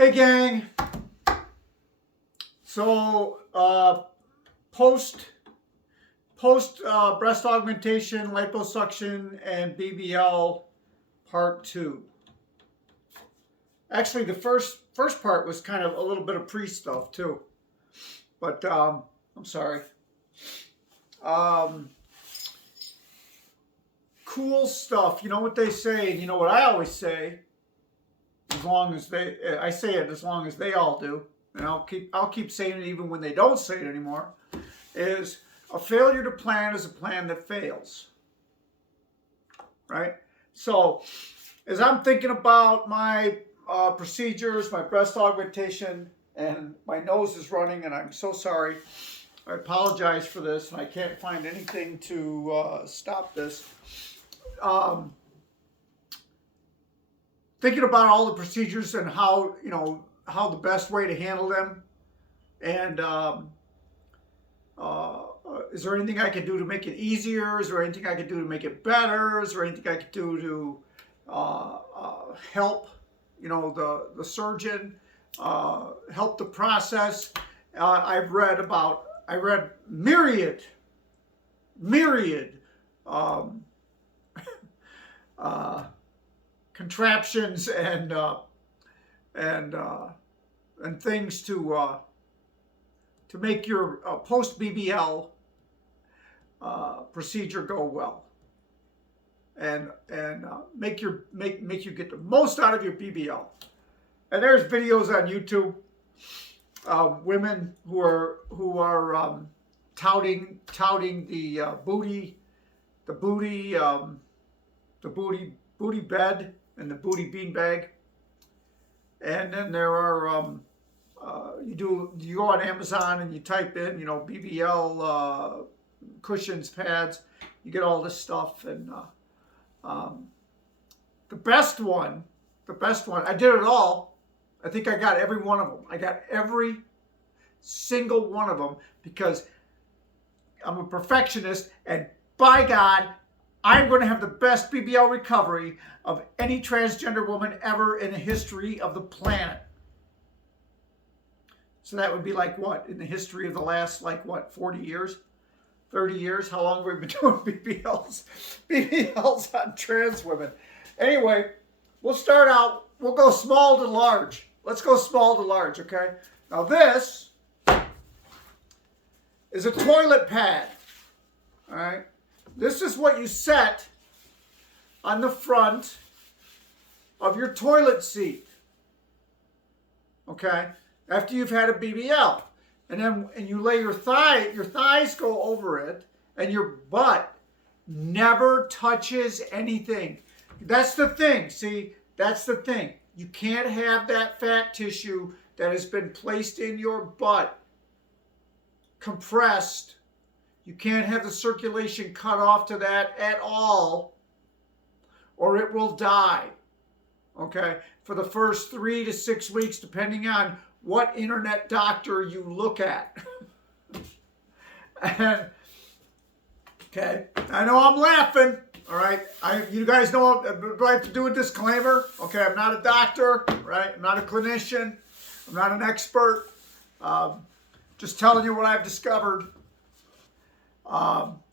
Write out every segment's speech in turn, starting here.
Hey gang, so post breast augmentation, liposuction, and BBL part 2. Actually, the first part was kind of a little bit of pre stuff too, but I'm sorry. Cool stuff. You know what they say, and you know what I always say. I say it as long as they all do, and I'll keep saying it even when they don't say it anymore, is a failure to plan is a plan that fails. Right? So, as I'm thinking about my procedures, my breast augmentation, and my nose is running, and I'm so sorry. I apologize for this, and I can't find anything to stop this. Thinking about all the procedures and how the best way to handle them, and is there anything I could do to make it easier? Is there anything I could do to make it better? Is there anything I could do to help the surgeon, help the process? I read myriad contraptions and things to make your post BBL procedure go well, and make you get the most out of your BBL. And there's videos on YouTube, women who are touting the booty bed and the booty beanbag. And then there are you go on Amazon and you type in BBL cushions, pads, you get all this stuff. And the best one, I did it all. I think I got every one of them. I got every single one of them because I'm a perfectionist, and by God, I'm going to have the best BBL recovery of any transgender woman ever in the history of the planet. So that would be like what? In the history of the last, 40 years? 30 years? How long have we been doing BBLs? BBLs on trans women. Anyway, we'll start out, we'll go small to large. Let's go small to large, okay? Now this is a toilet pad, all right? This is what you set on the front of your toilet seat, okay? After you've had a BBL. And you lay your thighs go over it, and your butt never touches anything. That's the thing, see? That's the thing. You can't have that fat tissue that has been placed in your butt compressed. You can't have the circulation cut off to that at all, or it will die, okay? For the first 3 to 6 weeks, depending on what internet doctor you look at. And, okay, I know I'm laughing, all right? You guys know I have to do a disclaimer, okay? I'm not a doctor, right? I'm not a clinician. I'm not an expert. Just telling you what I've discovered.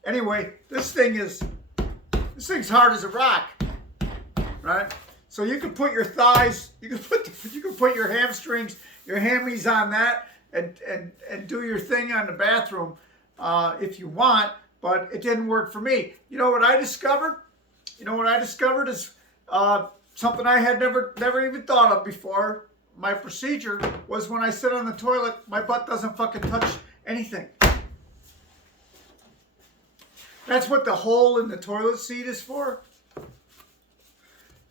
Anyway, this thing's hard as a rock, right? So you can put your thighs, you can put your hamstrings, your hammies on that, and do your thing on the bathroom if you want. But it didn't work for me. You know what I discovered? Is something I had never even thought of before. My procedure was when I sit on the toilet, my butt doesn't fucking touch anything. That's what the hole in the toilet seat is for.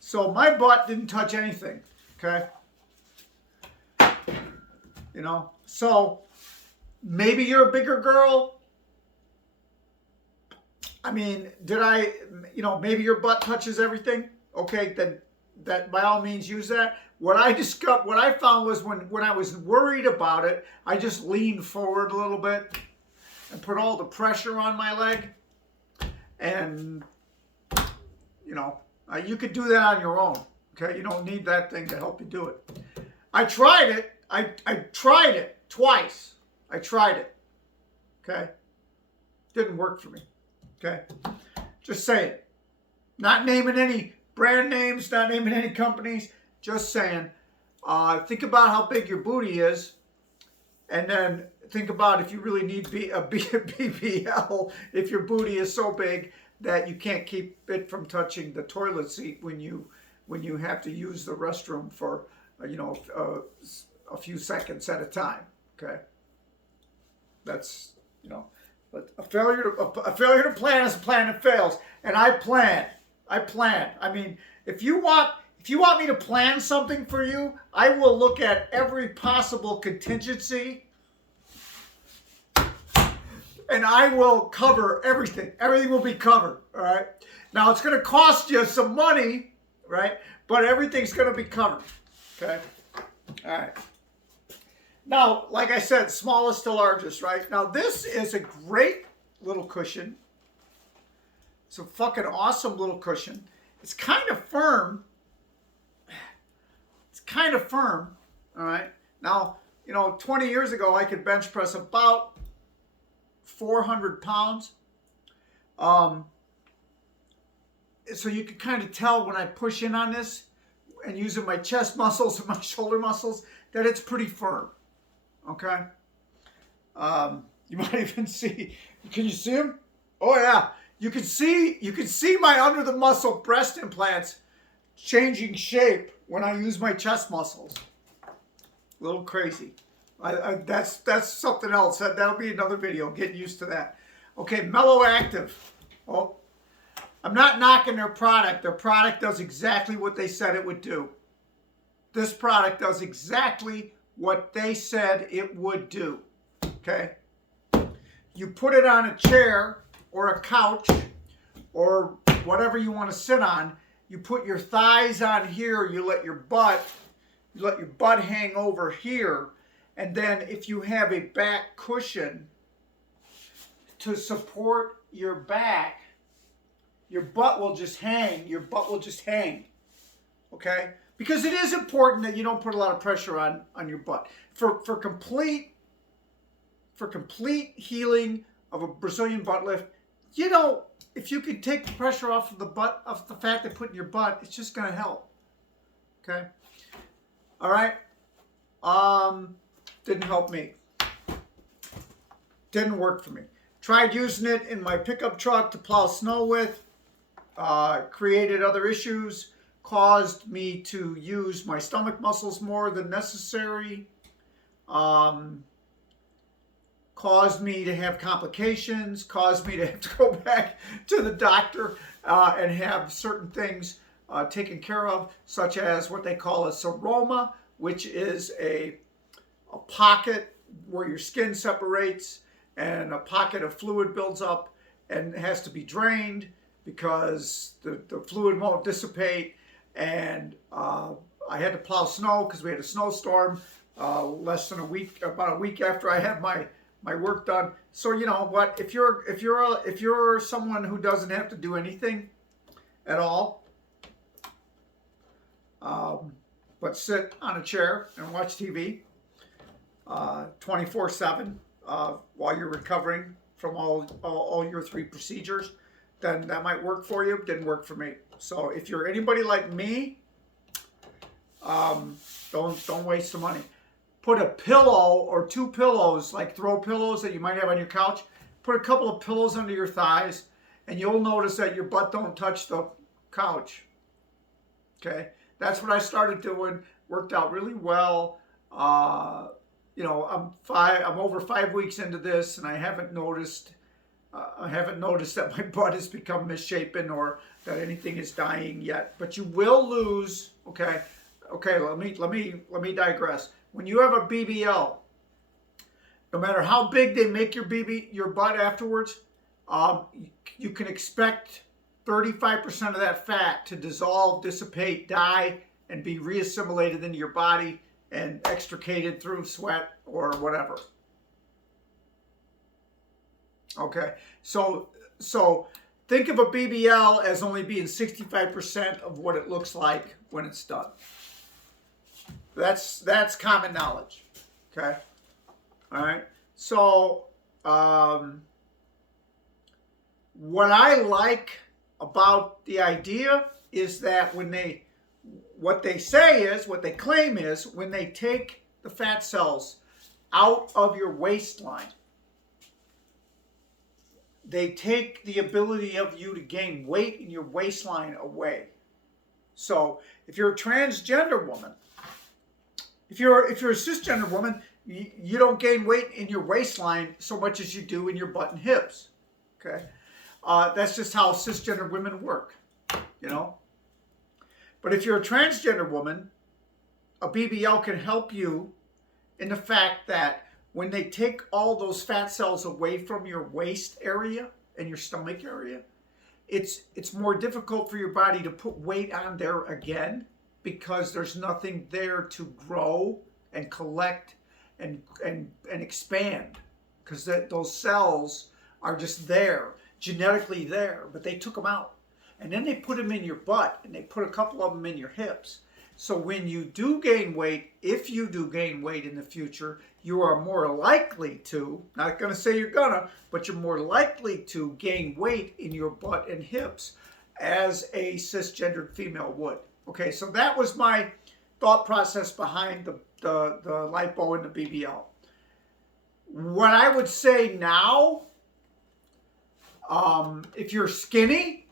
So my butt didn't touch anything, okay? So maybe you're a bigger girl. I mean, maybe your butt touches everything. Okay, then that by all means use that. What I found was when I was worried about it, I just leaned forward a little bit and put all the pressure on my leg. And, you could do that on your own. Okay, you don't need that thing to help you do it. I tried it. I tried it twice. I tried it. Okay? Didn't work for me. Okay? Just saying. Not naming any brand names, not naming any companies. Just saying. Think about how big your booty is. And then think about if you really need a BBL, if your booty is so big that you can't keep it from touching the toilet seat when you have to use the restroom for a few seconds at a time. Okay, that's but a failure to plan is a plan that fails. And I plan. I mean, if you want me to plan something for you, I will look at every possible contingency. And I will cover everything. Everything will be covered, all right? Now, it's going to cost you some money, right? But everything's going to be covered, okay? All right. Now, like I said, smallest to largest, right? Now, this is a great little cushion. It's a fucking awesome little cushion. It's kind of firm. It's kind of firm, all right? Now, 20 years ago, I could bench press about 400 pounds. So you can kind of tell when I push in on this and using my chest muscles and my shoulder muscles that it's pretty firm. Okay. You might even see, can you see them? Oh yeah. You can see my under the muscle breast implants changing shape when I use my chest muscles. A little crazy. That's something else. That'll be another video. Getting used to that. Okay, Mellow Active. Oh, I'm not knocking their product. Their product does exactly what they said it would do. This product does exactly what they said it would do. Okay? You put it on a chair or a couch or whatever you want to sit on. You put your thighs on here. You let your butt hang over here. And then if you have a back cushion to support your back, your butt will just hang. Your butt will just hang. Okay? Because it is important that you don't put a lot of pressure on your butt. For complete healing of a Brazilian butt lift, if you could take the pressure off of the butt, off the fat they put in your butt, it's just going to help. Okay? All right? Didn't help me. Didn't work for me. Tried using it in my pickup truck to plow snow with. Created other issues. Caused me to use my stomach muscles more than necessary. Caused me to have complications. Caused me to have to go back to the doctor and have certain things taken care of, such as what they call a seroma, which is a pocket where your skin separates and a pocket of fluid builds up and has to be drained because the fluid won't dissipate. And I had to plow snow because we had a snowstorm less than about a week after I had my work done. So you know what? If you're someone who doesn't have to do anything at all, but sit on a chair and watch TV 24/7 while you're recovering from all your 3 procedures, then that might work for you. Didn't work for me. So if you're anybody like me, don't waste the money. Put a pillow or 2 pillows, like throw pillows that you might have on your couch. Put a couple of pillows under your thighs, and you'll notice that your butt don't touch the couch. Okay, that's what I started doing. Worked out really well. I'm over 5 weeks into this, and I haven't noticed that my butt has become misshapen or that anything is dying yet. But you will lose. Okay. Let me digress. When you have a BBL, no matter how big they make your butt afterwards, you can expect 35% of that fat to dissolve, dissipate, die, and be reassimilated into your body and extricated through sweat or whatever. Okay, so think of a BBL as only being 65% of what it looks like when it's done. That's common knowledge. Okay. All right. So what I like about the idea is that what they claim is when they take the fat cells out of your waistline, they take the ability of you to gain weight in your waistline away. So if you're a transgender woman, if you're a cisgender woman, you don't gain weight in your waistline so much as you do in your butt and hips. Okay, that's just how cisgender women work, you know. But if you're a transgender woman, a BBL can help you in the fact that when they take all those fat cells away from your waist area and your stomach area, it's more difficult for your body to put weight on there again because there's nothing there to grow and collect and expand, because those cells are just there, genetically there, but they took them out. And then they put them in your butt, and they put a couple of them in your hips. So when you do gain weight, if you do gain weight in the future, you are more likely to, not going to say you're gonna, but you're more likely to gain weight in your butt and hips as a cisgendered female would. Okay, so that was my thought process behind the lipo and the BBL. What I would say now, if you're skinny,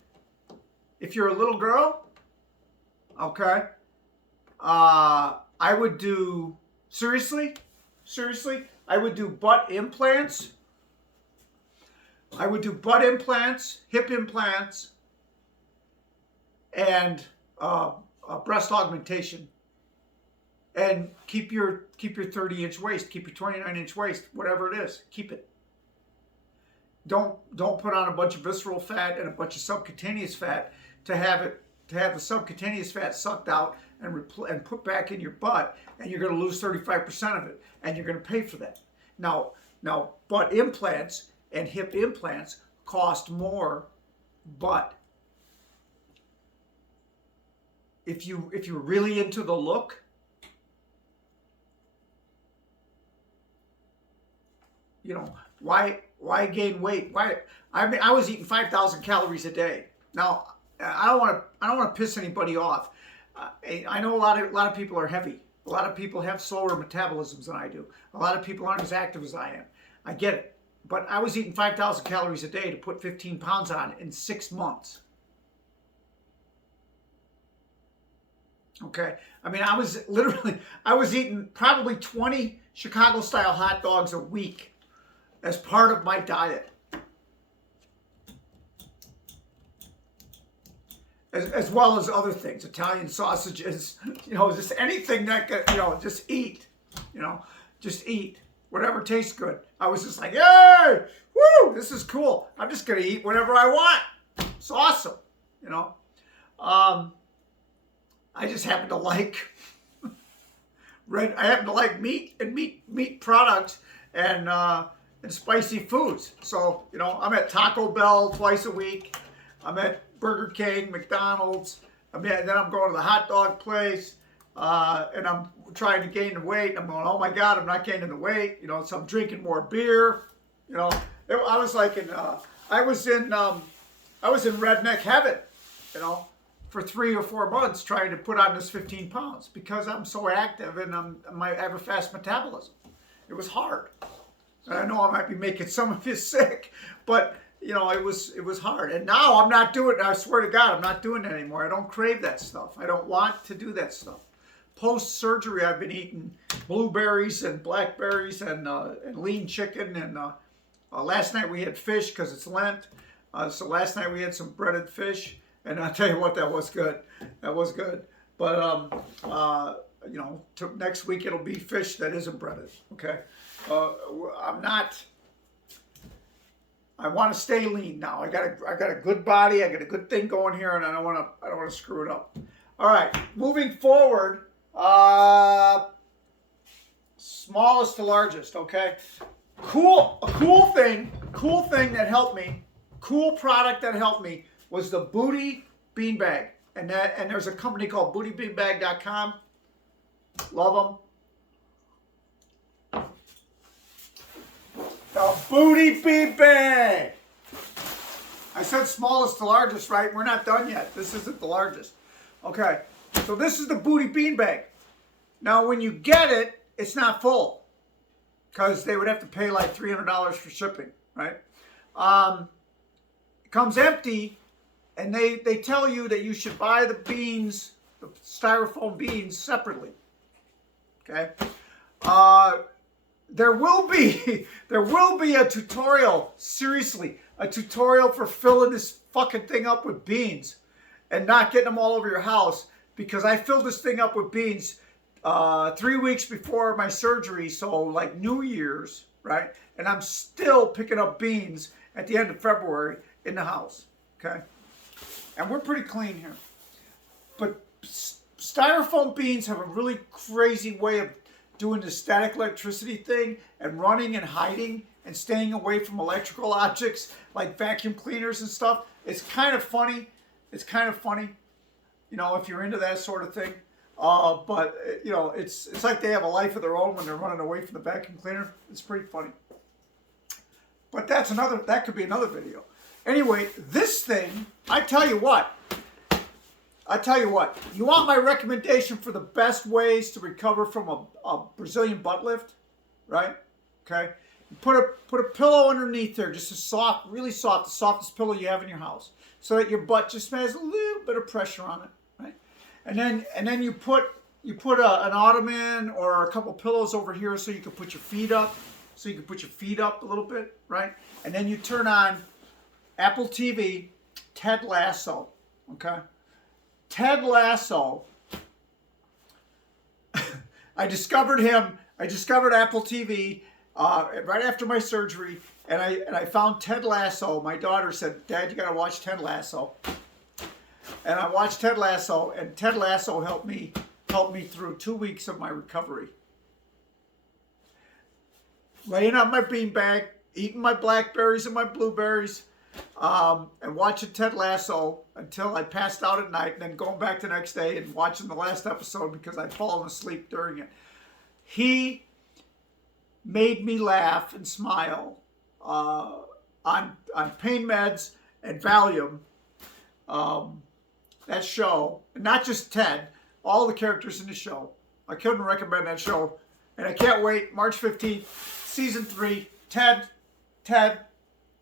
if you're a little girl, okay, I would do, seriously, I would do butt implants. I would do butt implants, hip implants, and breast augmentation. And keep your 30-inch waist, keep your 29-inch waist, whatever it is, keep it. Don't put on a bunch of visceral fat and a bunch of subcutaneous fat to have the subcutaneous fat sucked out and put back in your butt, and you're going to lose 35% of it, and you're going to pay for that. Now butt implants and hip implants cost more, but if you're really into the look, you know, why gain weight? I was eating 5,000 calories a day. Now, I don't want to piss anybody off. I know a lot of people are heavy. A lot of people have slower metabolisms than I do. A lot of people aren't as active as I am. I get it. But I was eating 5,000 calories a day to put 15 pounds on in 6 months. Okay? I mean, I was eating probably 20 Chicago-style hot dogs a week as part of my diet. As well as other things, Italian sausages, you know, just anything that could, you know, just eat, you know, just eat. Whatever tastes good. I was just like, yay, woo, this is cool. I'm just going to eat whatever I want. It's awesome, you know. I just happen to like I happen to like meat and meat products and spicy foods. So, you know, I'm at Taco Bell twice a week. I'm at Burger King, McDonald's. Then I'm going to the hot dog place, and I'm trying to gain the weight. I'm going, oh my God, I'm not gaining the weight. You know, so I'm drinking more beer. You know, I was like I was in redneck heaven. You know, for 3 or 4 months trying to put on this 15 pounds because I'm so active and I have a fast metabolism. It was hard. And I know I might be making some of you sick, but you know, it was hard. And now I'm not doing it. I swear to God, I'm not doing it anymore. I don't crave that stuff. I don't want to do that stuff. Post-surgery, I've been eating blueberries and blackberries and lean chicken. And last night we had fish because it's Lent. So last night we had some breaded fish. And I'll tell you what, that was good. That was good. But, you know, next week it'll be fish that isn't breaded. Okay. I want to stay lean now. I got a good body. I got a good thing going here, and I don't want to screw it up. All right, moving forward. Smallest to largest. Okay, a cool thing that helped me. Cool product that helped me was the Booty Beanbag, and there's a company called BootyBeanbag.com. Love them. The booty bean bag. I said smallest to largest, right? We're not done yet. This isn't the largest. Okay, so this is the booty bean bag. Now, when you get it, it's not full because they would have to pay like $300 for shipping, right? It comes empty, and they tell you that you should buy the beans, the styrofoam beans, separately. Okay, there will be a tutorial. Seriously, a tutorial for filling this fucking thing up with beans and not getting them all over your house, because I filled this thing up with beans 3 weeks before my surgery, so like New Year's, right? And I'm still picking up beans at the end of February in the house, okay? And we're pretty clean here. But styrofoam beans have a really crazy way of doing the static electricity thing and running and hiding and staying away from electrical objects like vacuum cleaners and stuff. It's kind of funny. It's kind of funny, you know, if you're into that sort of thing. But you know, it's like they have a life of their own when they're running away from the vacuum cleaner. It's pretty funny. But that could be another video. Anyway, this thing, I tell you what, you want my recommendation for the best ways to recover from a Brazilian butt lift, right? Okay. You put a pillow underneath there, just a soft, really soft, the softest pillow you have in your house, so that your butt just has a little bit of pressure on it, right? And then you put an ottoman or a couple pillows over here so you can put your feet up, a little bit, right? And then you turn on Apple TV, Ted Lasso, okay? Ted Lasso. I discovered Apple TV right after my surgery, and I found Ted Lasso. My daughter said, "Dad, you got to watch Ted Lasso." And I watched Ted Lasso, and Ted Lasso helped me through 2 weeks of my recovery. Laying on my beanbag, eating my blackberries and my blueberries, and watching Ted Lasso until I passed out at night, and then going back the next day and watching the last episode because I'd fallen asleep during it. He made me laugh and smile on pain meds and Valium. That show, and not just Ted, all the characters in the show. I couldn't recommend that show, and I can't wait. March 15th, season 3. Ted,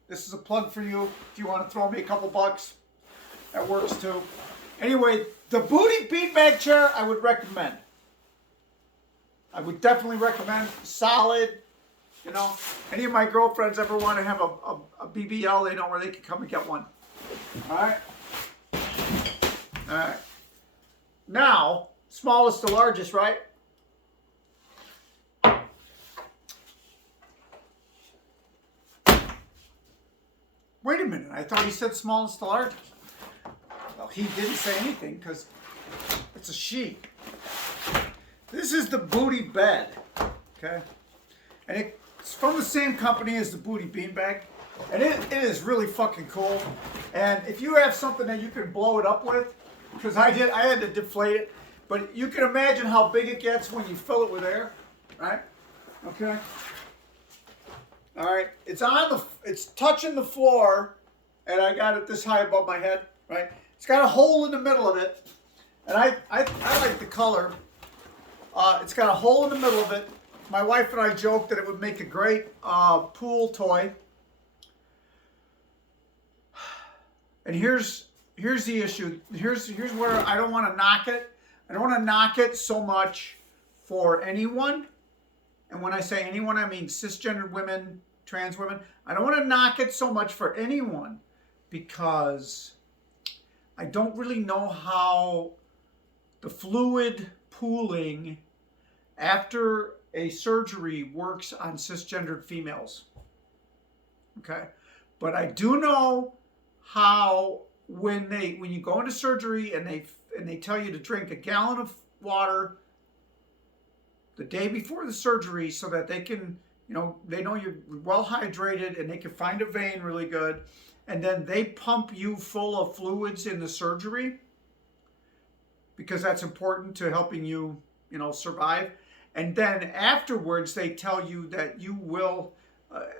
this is a plug for you. If you want to throw me a couple bucks, that works too. Anyway, the booty beanbag chair I would recommend. I would definitely recommend. Solid. You know, any of my girlfriends ever want to have a BBL, they know where they can come and get one. All right. All right. Now, smallest to largest, right? Wait a minute. I thought he said smallest to largest. Well, he didn't say anything because it's a she. This is the booty bed. Okay? And it's from the same company as the booty beanbag. And it is really fucking cool. And if you have something that you can blow it up with, because I had to deflate it, but you can imagine how big it gets when you fill it with air, right? Okay. All right. It's touching the floor, and I got it this high above my head, right? It's got a hole in the middle of it, and I like the color. It's got a hole in the middle of it. My wife and I joked that it would make a great pool toy. And here's the issue. Here's where I don't want to knock it. I don't want to knock it so much for anyone. And when I say anyone, I mean cisgender women, trans women. I don't want to knock it so much for anyone because I don't really know how the fluid pooling after a surgery works on cisgendered females. Okay? But I do know how when you go into surgery and they tell you to drink a gallon of water the day before the surgery so that they can, you know, they know you're well hydrated and they can find a vein really good, and then they pump you full of fluids in the surgery because that's important to helping you survive. And then afterwards, they tell you that you will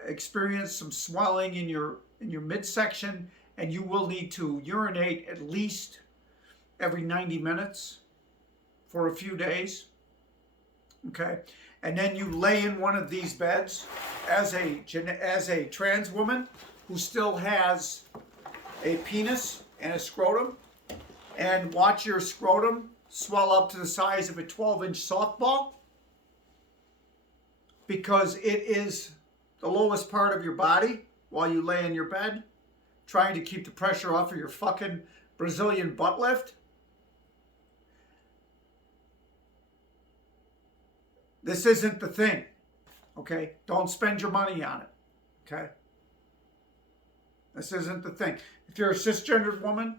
experience some swelling in your midsection, and you will need to urinate at least every 90 minutes for a few days. Okay, and then you lay in one of these beds as a trans woman who still has a penis and a scrotum, and watch your scrotum swell up to the size of a 12-inch softball, because it is the lowest part of your body while you lay in your bed, trying to keep the pressure off of your fucking Brazilian butt lift. This isn't the thing, okay? Don't spend your money on it, okay? This isn't the thing. If you're a cisgendered woman,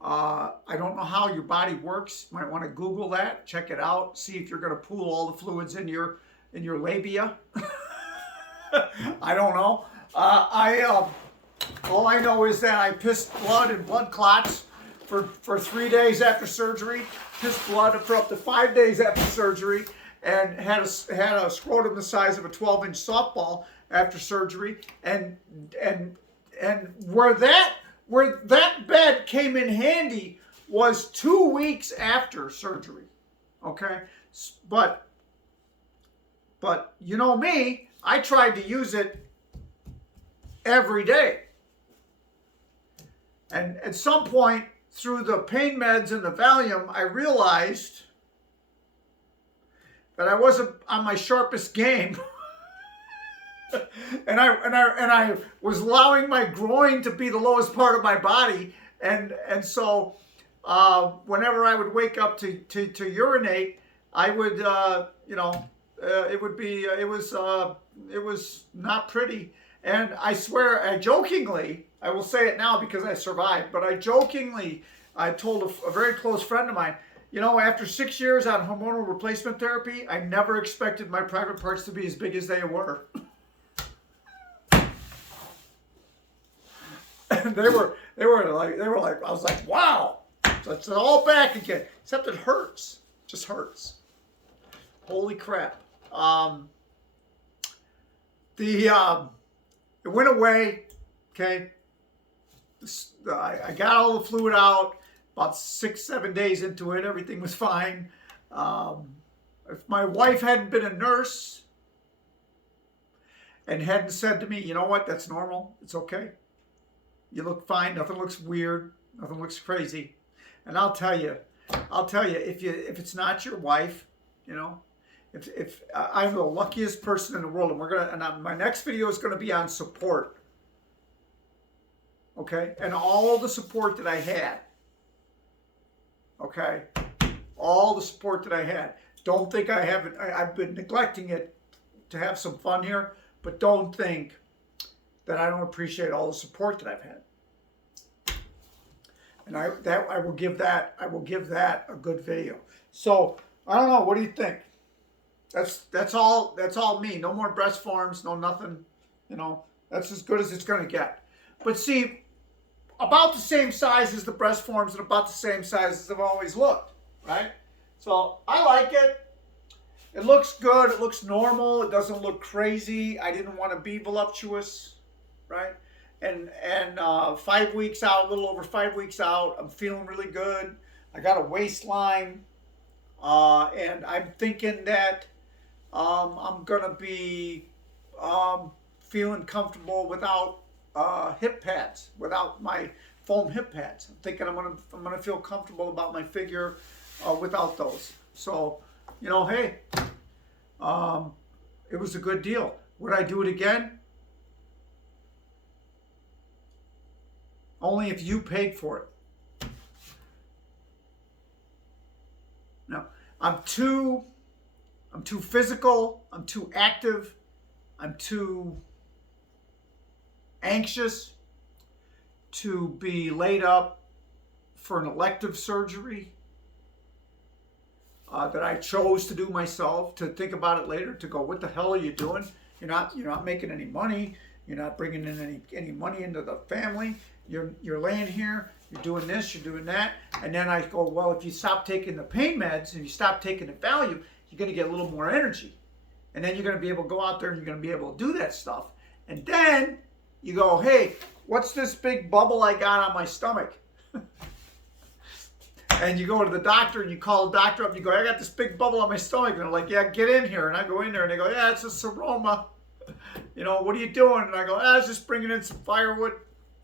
I don't know how your body works. You might want to Google that, check it out, see if you're going to pool all the fluids in your labia. I don't know. All I know is that I pissed blood and blood clots for 3 days after surgery, pissed blood for up to 5 days after surgery, and had a scrotum the size of a 12-inch softball after surgery, and where that bed came in handy was 2 weeks after surgery. Okay, but you know me, I tried to use it every day, and at some point through the pain meds and the Valium, I realized that I wasn't on my sharpest game. and I was allowing my groin to be the lowest part of my body, and so whenever I would wake up to urinate, I would it was not pretty. And I swear, I will say it now because I survived, but I told a very close friend of mine, after 6 years on hormonal replacement therapy, I never expected my private parts to be as big as they were. And they were like, I was like, wow, so it's all back again, except it hurts, it just hurts. Holy crap. It went away, okay. I got all the fluid out. About 6-7 days into it, everything was fine. If my wife hadn't been a nurse and hadn't said to me, you know what, that's normal, it's okay. You look fine, nothing looks weird, nothing looks crazy. And I'll tell you, if it's not your wife, if I'm the luckiest person in the world, and my next video is gonna be on support. Okay, and all the support that I had. Okay, all the support that I had. Don't think I haven't. I've been neglecting it to have some fun here, but don't think that I don't appreciate all the support that I've had. And I will give that a good video. So I don't know. What do you think? That's all me. No more breast forms. No nothing. That's as good as it's gonna get. But see, about the same size as the breast forms and about the same size as they've always looked, right? So I like it. It looks good. It looks normal. It doesn't look crazy. I didn't want to be voluptuous, right? And 5 weeks out, a little over 5 weeks out, I'm feeling really good. I got a waistline, and I'm thinking that I'm gonna be feeling comfortable without hip pads, without my foam hip pads. I'm thinking I'm gonna feel comfortable about my figure without those. So, hey, it was a good deal. Would I do it again? Only if you paid for it. No, I'm too physical. I'm too active. I'm too anxious to be laid up for an elective surgery that I chose to do myself, to think about it later, to go, what the hell are you doing? You're not making any money. You're not bringing in any money into the family. You're laying here. You're doing this. You're doing that. And then I go, well, if you stop taking the pain meds and you stop taking the value, you're going to get a little more energy. And then you're going to be able to go out there and you're going to be able to do that stuff. And then you go, hey, what's this big bubble I got on my stomach? And you go to the doctor and you call the doctor up and you go, I got this big bubble on my stomach. And they're like, yeah, get in here. And I go in there and they go, yeah, it's a seroma. You know, what are you doing? And I go, I was just bringing in some firewood.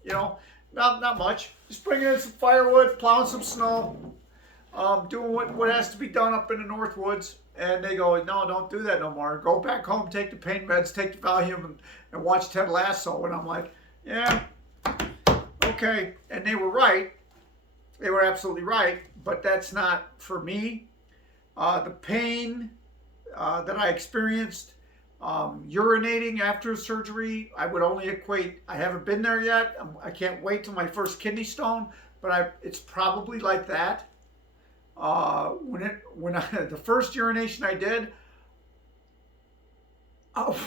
You know, not much. Just bringing in some firewood, plowing some snow, doing what has to be done up in the North Woods. And they go, no, don't do that no more. Go back home, take the pain meds, take the Valium, and watch Ted Lasso. And I'm like, yeah, okay. And they were right. They were absolutely right. But that's not for me. The pain that I experienced, urinating after surgery, I would only equate, I haven't been there yet. I can't wait till my first kidney stone, but it's probably like that. The first urination I did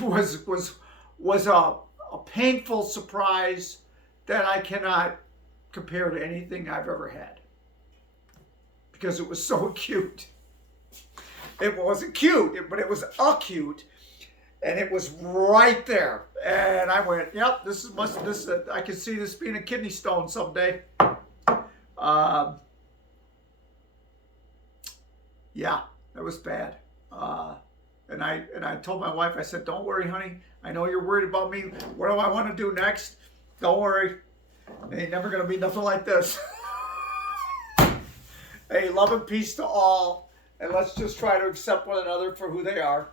was a painful surprise that I cannot compare to anything I've ever had, because it was so acute. It wasn't cute, but it was acute, and it was right there. And I went, yep, I can see this being a kidney stone someday. Yeah, that was bad. And I told my wife, I said, don't worry, honey. I know you're worried about me. What do I want to do next? Don't worry. It ain't never going to be nothing like this. Hey, love and peace to all. And let's just try to accept one another for who they are.